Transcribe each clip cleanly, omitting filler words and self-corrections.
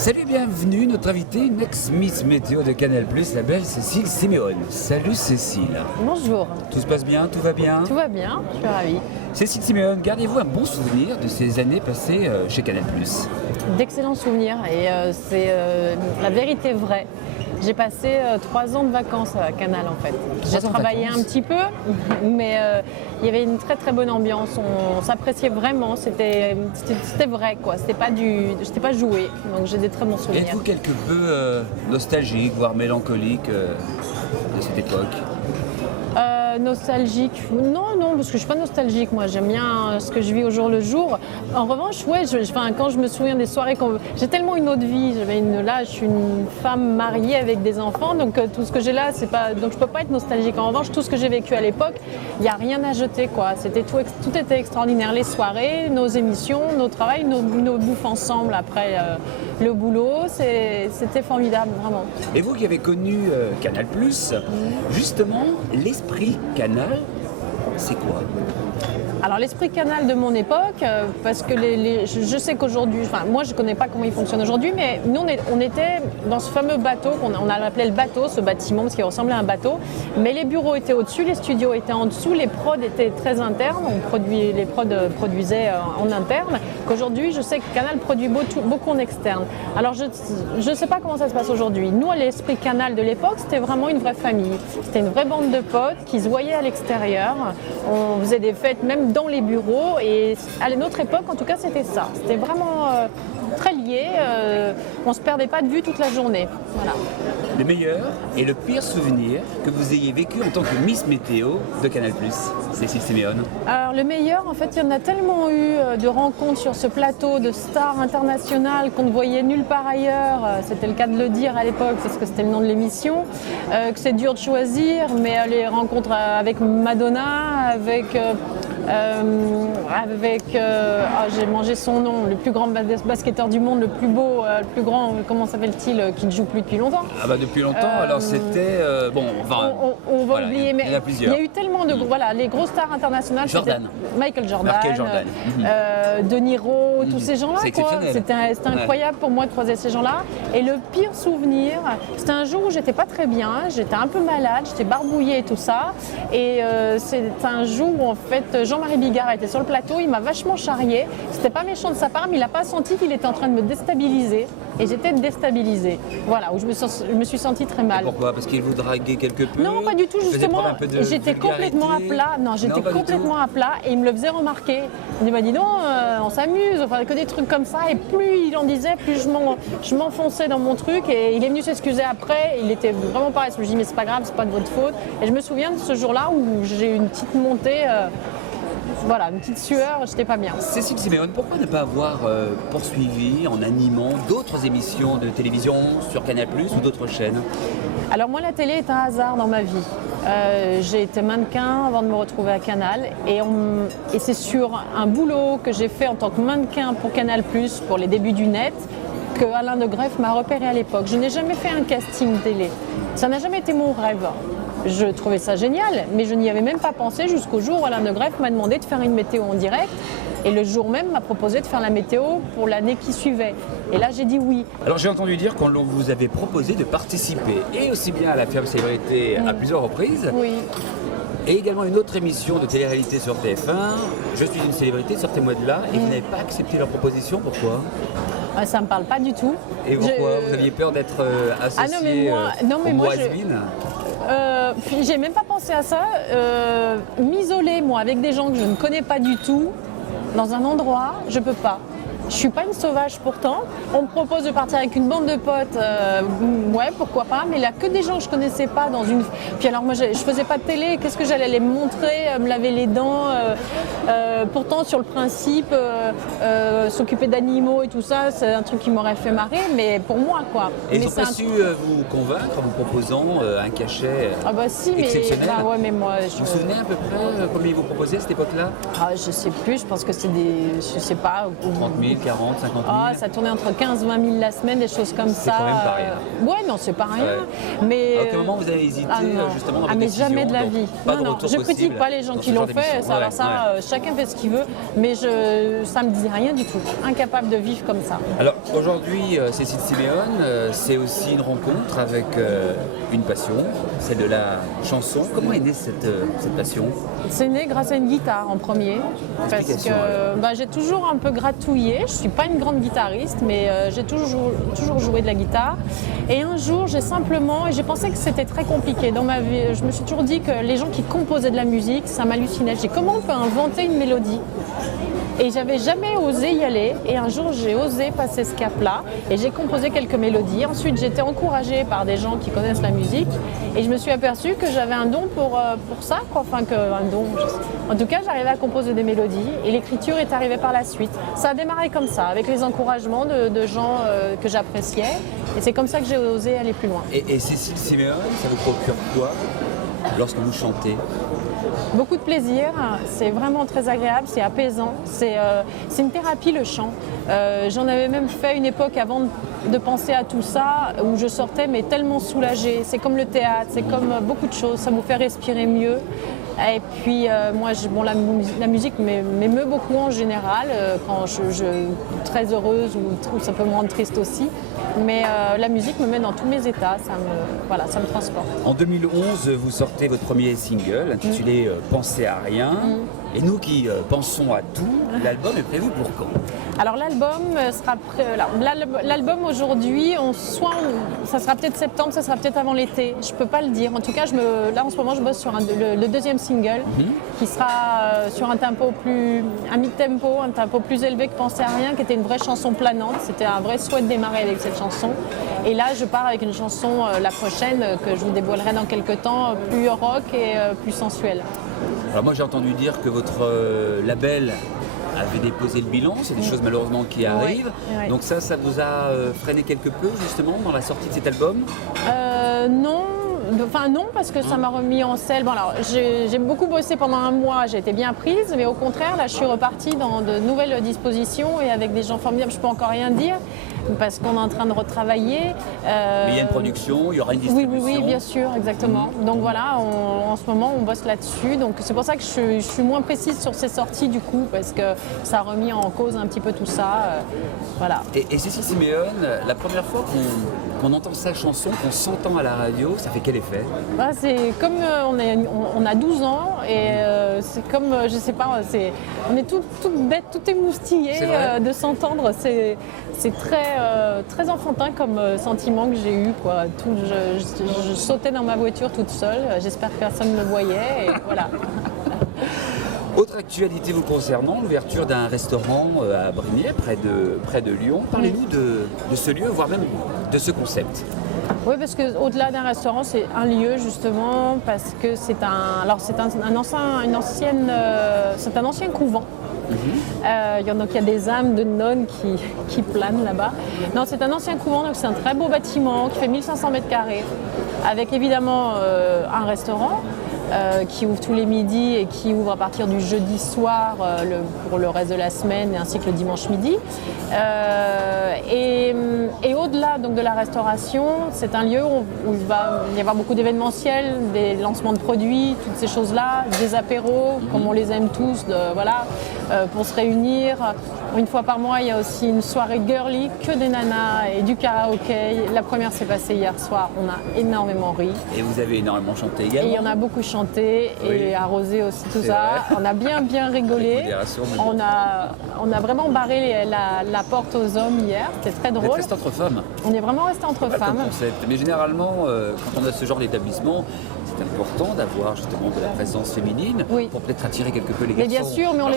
Salut, bienvenue, notre invitée, une ex-Miss Météo de Canal+, la belle Cécile Siméone. Salut Cécile. Bonjour. Tout se passe bien, tout va bien? Tout va bien, je suis ravie. Cécile Siméone, gardez-vous un bon souvenir de ces années passées chez Canal+? D'excellents souvenirs et c'est la vérité vraie. J'ai passé 3 ans de vacances à Canal en fait. J'ai travaillé un petit peu, mais il y avait une très très bonne ambiance. On s'appréciait vraiment. C'était vrai quoi. C'était pas joué. Donc j'ai des très bons souvenirs. Êtes-vous quelque peu nostalgique, voire mélancolique de cette époque? Nostalgique, non, parce que je suis pas nostalgique, moi j'aime bien ce que je vis au jour le jour. En revanche, ouais, quand je me souviens des soirées, j'ai tellement une autre vie, là je suis une femme mariée avec des enfants, donc tout ce que j'ai là, donc je peux pas être nostalgique. En revanche, tout ce que j'ai vécu à l'époque, il n'y a rien à jeter, quoi. Tout était extraordinaire, les soirées, nos émissions, nos travails, nos bouffes ensemble après le boulot, c'était formidable, vraiment. Et vous qui avez connu Canal+, justement, l'esprit Canal, c'est quoi? Alors l'esprit Canal de mon époque, parce que je sais qu'aujourd'hui, moi je ne connais pas comment il fonctionne aujourd'hui, mais nous on était dans ce fameux bateau on a appelé le bateau, ce bâtiment parce qu'il ressemblait à un bateau, mais les bureaux étaient au-dessus, les studios étaient en dessous, les prods étaient très internes, les prods produisaient en interne, qu'aujourd'hui je sais que Canal produit beaucoup en externe. Alors je ne sais pas comment ça se passe aujourd'hui. Nous, à l'esprit Canal de l'époque, c'était vraiment une vraie famille, c'était une vraie bande de potes qui se voyaient à l'extérieur, on faisait des fêtes même dans les bureaux et à notre époque en tout cas c'était ça, c'était vraiment très lié, on ne se perdait pas de vue toute la journée. Voilà. Le meilleur et le pire souvenir que vous ayez vécu en tant que Miss Météo de Canal+, Cécile Siméone? Alors le meilleur, en fait, il y en a tellement eu de rencontres sur ce plateau de stars internationales qu'on ne voyait nulle part ailleurs, c'était le cas de le dire à l'époque parce que c'était le nom de l'émission, que c'est dur de choisir, mais les rencontres avec Madonna, avec j'ai mangé son nom, le plus grand basketteur du monde, le plus beau, le plus grand, comment s'appelle-t-il, qui ne joue plus depuis longtemps. Ah bah depuis longtemps, alors c'était, on va voilà, oublier, mais il y a eu tellement de, voilà, les grosses stars internationales, Michael Jordan, De Niro, tous ces gens-là, c'était incroyable pour moi de croiser ces gens-là. Et le pire souvenir, c'était un jour où j'étais pas très bien, j'étais un peu malade, j'étais barbouillée et tout ça, et c'est un jour où en fait Jean-Marie Bigard était sur le plateau, il m'a vachement charrié, c'était pas méchant de sa part, mais il n'a pas senti qu'il était en train de me déstabiliser, et j'étais déstabilisée. Voilà, où je me suis sentie très mal. Et pourquoi? Parce qu'il vous draguait quelque peu? Non, pas du tout, justement, j'étais complètement à plat, à plat, et il me le faisait remarquer. Il m'a dit non, on s'amuse, enfin que des trucs comme ça, et plus il en disait, plus je m'enfonçais dans mon truc, et il est venu s'excuser après, il était vraiment pareil, je me dis mais c'est pas grave, c'est pas de votre faute, et je me souviens de ce jour-là où j'ai eu une petite montée, voilà, une petite sueur, j'étais pas bien. Cécile Siméone, pourquoi ne pas avoir poursuivi en animant d'autres émissions de télévision sur Canal+ ou d'autres chaînes? Alors moi, la télé est un hasard dans ma vie. J'ai été mannequin avant de me retrouver à Canal et c'est sur un boulot que j'ai fait en tant que mannequin pour Canal+, pour les débuts du net, que Alain de Greff m'a repéré à l'époque. Je n'ai jamais fait un casting télé. Ça n'a jamais été mon rêve. Je trouvais ça génial, mais je n'y avais même pas pensé jusqu'au jour où Alain de Greff m'a demandé de faire une météo en direct. Et le jour même m'a proposé de faire la météo pour l'année qui suivait. Et là, j'ai dit oui. Alors j'ai entendu dire qu'on vous avait proposé de participer, et aussi bien à la Ferme Célébrité à plusieurs reprises, oui. Et également une autre émission de télé-réalité sur TF1, Je suis une célébrité, sortez-moi de là, et vous n'avez pas accepté leur proposition, pourquoi? Ça ne me parle pas du tout. Et pourquoi? Vous aviez peur d'être associé au has-been? J'ai même pas pensé à ça. M'isoler, moi, avec des gens que je ne connais pas du tout, dans un endroit, je peux pas. Je suis pas une sauvage pourtant. On me propose de partir avec une bande de potes, ouais, pourquoi pas, mais il n'y a que des gens que je connaissais pas dans une. Puis alors moi je faisais pas de télé, qu'est-ce que j'allais les montrer, me laver les dents, pourtant sur le principe, s'occuper d'animaux et tout ça, c'est un truc qui m'aurait fait marrer, mais pour moi quoi. Et ils n'ont pas su vous convaincre en vous proposant un cachet exceptionnel. Bah ouais, mais moi, vous vous souvenez à peu près combien ils vous proposaient à cette époque-là? Je sais plus, je pense que c'est des, je sais pas. 30 000, 40, 50 000. Ça tournait entre 15 et 20 000 la semaine, des choses comme ça. C'est quand même pas rien. Ouais, non, c'est pas rien. Ouais. Mais, À quel moment vous avez hésité justement dans votre mais décision, jamais de la donc vie. pas Non, de non, retour je possible critique pas les gens dans qui ce l'ont genre fait. d'émission. Ça, Ouais, alors ça, ouais. chacun fait ce qu'il veut. Mais ça me dit rien du tout. Incapable de vivre comme ça. Alors aujourd'hui, Cécile Siméon, c'est aussi une rencontre avec une passion, celle de la chanson. Comment est née cette passion? C'est né grâce à une guitare en premier, parce Explication, que j'ai toujours un peu gratouillé. Je suis pas une grande guitariste, mais j'ai toujours joué de la guitare. Et un jour, j'ai pensé que c'était très compliqué dans ma vie. Je me suis toujours dit que les gens qui composaient de la musique, ça m'hallucinait. Je dis comment on peut inventer une mélodie? Et j'avais jamais osé y aller. Et un jour, j'ai osé passer ce cap-là. Et j'ai composé quelques mélodies. Ensuite, j'ai été encouragée par des gens qui connaissent la musique. Et je me suis aperçue que j'avais un don pour ça, quoi. Enfin, un don. En tout cas, j'arrivais à composer des mélodies. Et l'écriture est arrivée par la suite. Ça a démarré comme ça, avec les encouragements de gens que j'appréciais. Et c'est comme ça que j'ai osé aller plus loin. Et Cécile Siméon, ça vous procure quoi lorsque vous chantez? Beaucoup de plaisir, c'est vraiment très agréable, c'est apaisant, c'est une thérapie le chant. J'en avais même fait une époque avant de penser à tout ça, où je sortais mais tellement soulagée. C'est comme le théâtre, c'est comme beaucoup de choses, ça vous fait respirer mieux. Et puis moi, la musique m'émeut beaucoup en général, quand je suis très heureuse ou ça peut me rendre triste aussi. Mais la musique me met dans tous mes états, ça me transporte. En 2011, vous sortez votre premier single intitulé Pensez à rien. Et nous qui pensons à tout, l'album est prévu pour quand? Alors l'album sera l'album aujourd'hui, ça sera peut-être septembre, ça sera peut-être avant l'été. Je peux pas le dire. En tout cas, là en ce moment, je bosse sur le deuxième single qui sera sur un mid-tempo, un tempo plus élevé que Pensez à rien, qui était une vraie chanson planante. C'était un vrai souhait de démarrer avec cette chanson. Et là, je pars avec une chanson, la prochaine, que je vous dévoilerai dans quelques temps, plus rock et plus sensuelle. Alors moi, j'ai entendu dire que votre label avait déposé le bilan, c'est des choses malheureusement qui arrivent. Oui. Donc ça vous a freiné quelque peu justement dans la sortie de cet album? Non. Enfin non, parce que ça m'a remis en selle. Bon, alors j'ai beaucoup bossé pendant un mois, j'ai été bien prise, mais au contraire, là je suis repartie dans de nouvelles dispositions et avec des gens formidables. Je peux encore rien dire parce qu'on est en train de retravailler. Mais il y a une production, il y aura une distribution. Oui, bien sûr, exactement. Donc voilà, en ce moment on bosse là-dessus. Donc c'est pour ça que je suis moins précise sur ces sorties du coup, parce que ça a remis en cause un petit peu tout ça. Voilà. Et Cécile Siméon, la première fois qu'on entend sa chanson, qu'on s'entend à la radio, ça fait quel effet? C'est comme on a 12 ans et c'est comme, je sais pas, on est tout bête, tout émoustillé de s'entendre. C'est très enfantin comme sentiment que j'ai eu, quoi. Je sautais dans ma voiture toute seule, j'espère que personne ne me voyait et voilà. Autre actualité vous concernant, l'ouverture d'un restaurant à Brignais, près de Lyon. Parlez-nous de ce lieu, voire même de ce concept. Oui, parce qu'au-delà d'un restaurant, c'est un lieu justement, parce que c'est un ancien couvent. Il y a des âmes de nonnes qui planent là-bas. Non, c'est un ancien couvent, donc c'est un très beau bâtiment qui fait 1500 mètres carrés, avec évidemment un restaurant. Qui ouvre tous les midis et qui ouvre à partir du jeudi soir pour le reste de la semaine ainsi que le dimanche midi. Et au-delà donc, de la restauration, c'est un lieu où il va y avoir beaucoup d'événementiels, des lancements de produits, toutes ces choses-là, des apéros, comme on les aime tous, pour se réunir. Une fois par mois, il y a aussi une soirée girly, que des nanas et du karaoké. La première s'est passée hier soir, on a énormément ri. Et vous avez énormément chanté également. Et il y en a beaucoup chanté et arrosé aussi tout ça. Vrai. On a bien rigolé. On a vraiment barré la porte aux hommes hier, c'était très Vous êtes drôle. resté entre femmes. On est vraiment resté entre femmes. Comme concept. Mais généralement, quand on a ce genre d'établissement, c'est important d'avoir justement de la présence féminine pour peut-être attirer quelque peu les garçons. Mais bien sûr, mais on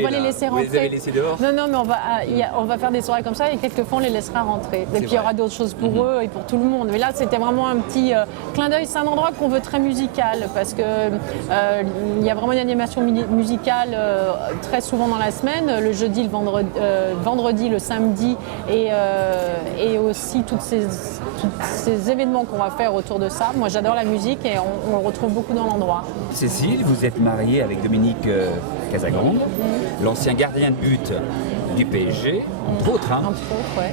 va les laisser rentrer. Vous les avez laissés dehors? Non, mais on va faire des soirées comme ça et quelquefois on les laissera rentrer. Et puis il y aura d'autres choses pour eux et pour tout le monde. Mais là, c'était vraiment un petit clin d'œil. C'est un endroit qu'on veut très musical parce que il y a vraiment une animation musicale très souvent dans la semaine, le jeudi, le vendredi, le samedi et aussi tous ces événements qu'on va faire autour de ça. Moi, j'adore la musique et on le retrouve beaucoup dans l'endroit. Cécile, vous êtes mariée avec Dominique Casagrande, l'ancien gardien de but du PSG, entre autres. Entre autres, ouais.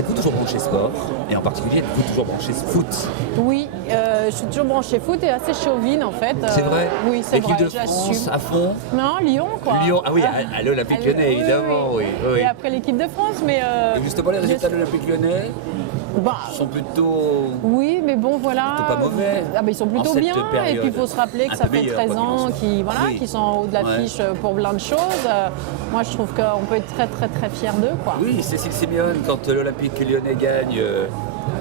Êtes-vous toujours branché sport? Et en particulier, êtes-vous toujours branché foot? Oui, je suis toujours branchée foot et assez chauvine en fait. C'est vrai? Oui, c'est vrai, L'équipe de j'assume. France à fond? Non, Lyon quoi. Lyon, ah oui, à l'Olympique Lyonnais, évidemment, oui. Et après l'équipe de France, mais... Et justement, les résultats de l'Olympique Lyonnais bah, sont plutôt... oui, mais bon, voilà. Plutôt pas mauvais. Ah, bah, ils sont plutôt En cette bien. Et période. puis il faut se rappeler que Un ça peu fait meilleur, 13 quoi qu'il en ans soit. qu'ils Oui. sont en haut de l'affiche pour plein de choses. Moi, je trouve qu'on peut être très, très, très fiers d'eux, quoi. Oui, Cécile Sémione, quand l'Olympique Lyonnais gagne,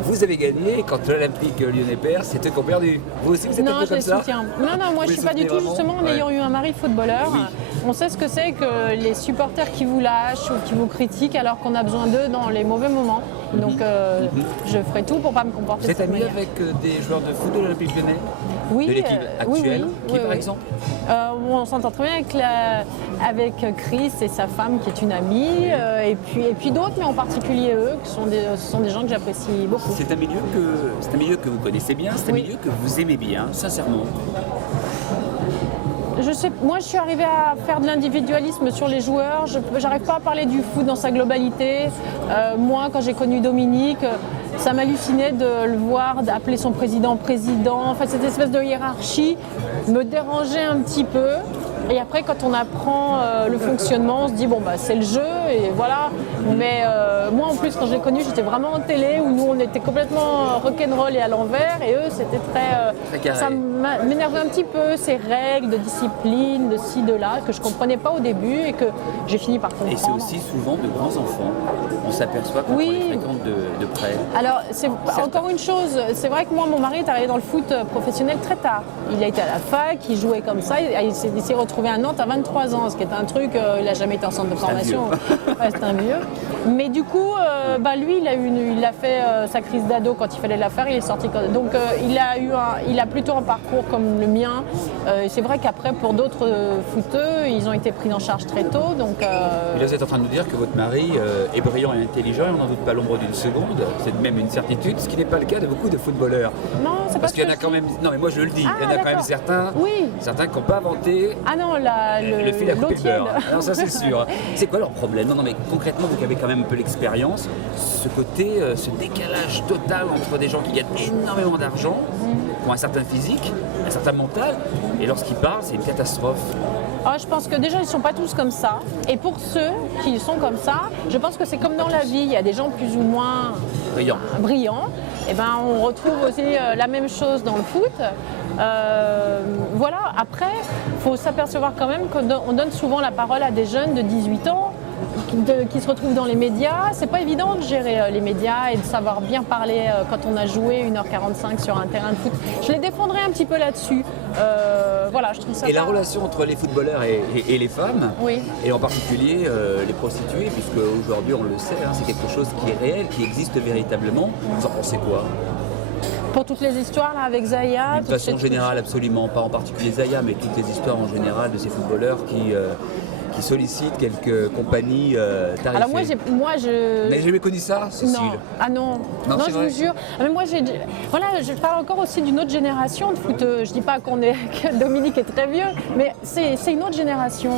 vous avez gagné. Quand l'Olympique Lyonnais perd, c'est eux qui ont perdu. Vous aussi, vous êtes un Non, peu je comme les ça? soutiens. Non, non, moi Vous je les suis pas du soutenez tout, vraiment? justement, en Ouais. ayant eu un mari footballeur, Oui. on sait ce que c'est que les supporters qui vous lâchent ou qui vous critiquent alors qu'on a besoin d'eux dans les mauvais moments. Donc je ferai tout pour pas me comporter Vous de êtes cette ami manière. avec des joueurs de foot de l'Olympique Lyonnais? Oui, De l'équipe oui, actuelle? oui, Qui, oui, par oui. exemple? On s'entend très bien avec Chris et sa femme qui est une amie, et puis d'autres, mais en particulier eux, ce sont des gens que j'apprécie beaucoup. C'est un milieu que vous connaissez bien, c'est un Oui. milieu que vous aimez bien, sincèrement. Je sais, moi je suis arrivée à faire de l'individualisme sur les joueurs, je n'arrive pas à parler du foot dans sa globalité. Moi quand j'ai connu Dominique, ça m'hallucinait de le voir, d'appeler son président président, enfin cette espèce de hiérarchie me dérangeait un petit peu. Et après quand on apprend le fonctionnement, on se dit bon bah c'est le jeu et voilà. Mais moi en plus quand je l'ai connu j'étais vraiment en télé où nous on était complètement rock'n'roll et à l'envers et eux c'était Très carré. ça m'énervait un petit peu ces règles de discipline, de ci, de là, que je ne comprenais pas au début et que j'ai fini par comprendre. Et c'est aussi souvent de grands enfants. On s'aperçoit quand Oui. on les fréquente de près. Alors, c'est encore une chose, c'est vrai que moi, mon mari est arrivé dans le foot professionnel très tard. Il a été à la fac, il jouait comme ça, il s'est retrouvé à Nantes à 23 ans, ce qui est un truc, il n'a jamais été en centre de formation. Ouais, c'est un vieux. Mais du coup, lui, il a fait sa crise d'ado quand il fallait la faire, il est sorti. Donc, il a plutôt un parcours comme le mien. Et c'est vrai qu'après, pour d'autres footeux, ils ont été pris en charge très tôt. Donc, Et là, vous êtes en train de nous dire que votre mari est brillant et intelligent, et on n'en doute pas l'ombre d'une seconde. C'est même une certitude, ce qui n'est pas le cas de beaucoup de footballeurs. non, c'est pas Parce ce qu'il y en que a je quand dis. même. Non, mais moi je le dis, Ah, il y en a quand même d'accord. certains. Oui. Certains qui n'ont pas inventé Ah non, le fil à couper l'eau le tiède. beurre. Alors ça c'est sûr. C'est quoi leur problème? Non, mais concrètement, vous qui avez quand même un peu l'expérience, ce côté, ce décalage total entre des gens qui gagnent énormément d'argent, qui ont un certain physique, un certain mental, et lorsqu'ils parlent, c'est une catastrophe. Ah, je pense que déjà, ils ne sont pas tous comme ça. Et pour ceux qui sont comme ça, je pense que c'est comme dans la vie. Il y a des gens plus ou moins Brillant. brillants. Et ben, on retrouve aussi la même chose dans le foot. Voilà. Après, il faut s'apercevoir quand même qu'on donne souvent la parole à des jeunes de 18 ans qui se retrouvent dans les médias. C'est pas évident de gérer les médias et de savoir bien parler quand on a joué 1h45 sur un terrain de foot. Je les défendrai un petit peu là-dessus. Voilà, je trouve ça Et la pas- relation entre les footballeurs et les femmes, Oui. et en particulier les prostituées, puisque aujourd'hui on le sait, hein, c'est quelque chose qui est réel, qui existe véritablement. Vous en pensez quoi? Pour toutes les histoires là, avec Zaya. De toutes façon ces- générale, absolument, pas en particulier Zaya, mais toutes les histoires en général de ces footballeurs qui sollicitent quelques compagnies tarifées. Alors moi, je... Vous n'avez jamais connu ça, Cécile? Non, ah non, Non, c'est je vrai. vous jure. Ah, mais moi, voilà, je parle encore aussi d'une autre génération de footeux. Je dis pas que Dominique est très vieux, mais c'est une autre génération.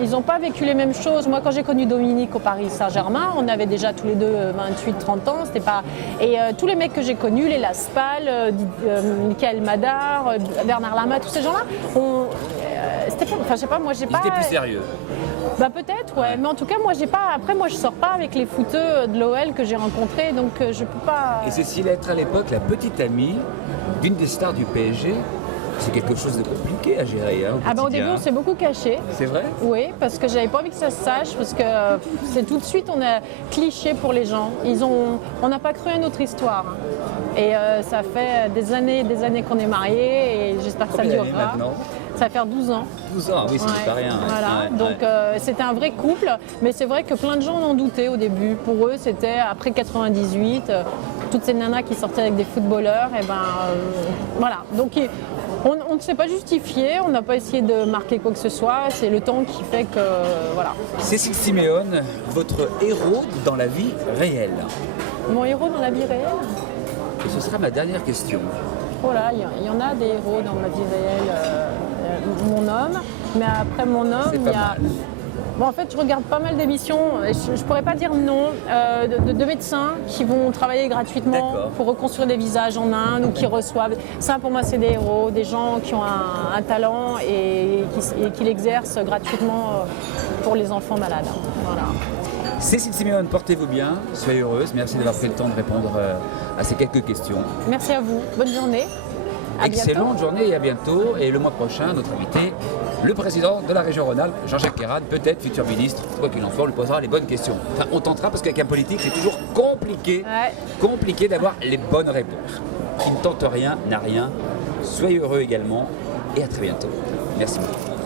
Ils n'ont pas vécu les mêmes choses. Moi, quand j'ai connu Dominique au Paris Saint-Germain, on avait déjà tous les deux 28-30 ans. C'était pas. Et tous les mecs que j'ai connus, les Laspal, Michael Madar, Bernard Lama, tous ces gens-là, c'était pas. Enfin, je sais pas. Moi, j'ai Ils pas. étaient plus sérieux. Bah peut-être, ouais. Mais en tout cas, moi, j'ai pas. Après, moi, je sors pas avec les footeux de l'OL que j'ai rencontrés, donc je peux pas. Et Cécile, être à l'époque la petite amie d'une des stars du PSG, c'est quelque chose de compliqué à gérer. Hein, Ah bah au quotidien. début, on s'est beaucoup caché. C'est vrai? Oui, parce que j'avais pas envie que ça se sache, parce que c'est tout de suite, on a cliché pour les gens. On n'a pas cru à notre histoire. Et ça fait des années qu'on est mariés, et j'espère que ça Combien d'années durera. maintenant? Ça va faire 12 ans. 12 ans, oui, c'est Ouais, pas rien. Ouais, Voilà, ouais, donc ouais. c'était un vrai couple, mais c'est vrai que plein de gens en ont douté au début. Pour eux, c'était après 98, toutes ces nanas qui sortaient avec des footballeurs, et ben voilà. Donc on ne s'est pas justifié, on n'a pas essayé de marquer quoi que ce soit, c'est le temps qui fait que voilà. Cécile Siméone, votre héros dans la vie réelle. Mon héros dans la vie réelle? Et ce sera ma dernière question. Oh là, il y en a des héros dans ma vie réelle. Mon homme, mais après mon homme, C'est il pas y a. mal. Bon, en fait, je regarde pas mal d'émissions. Je ne pourrais pas dire non de médecins qui vont travailler gratuitement pour reconstruire des visages en Inde ou qui reçoivent. Ça, pour moi, c'est des héros, des gens qui ont un talent et qui l'exercent gratuitement pour les enfants malades. Voilà. Cécile Siméon, portez-vous bien, soyez heureuse. Merci d'avoir pris le temps de répondre à ces quelques questions. Merci à vous. Bonne journée. Excellente journée et à bientôt. Et le mois prochain, notre invité, le président de la région Rhône-Alpes, Jean-Jacques Queyranne, peut-être futur ministre, quoi qu'il en soit, on lui posera les bonnes questions. Enfin, on tentera parce qu'avec un politique, c'est toujours compliqué d'avoir les bonnes réponses. Qui ne tente rien n'a rien. Soyez heureux également et à très bientôt. Merci beaucoup.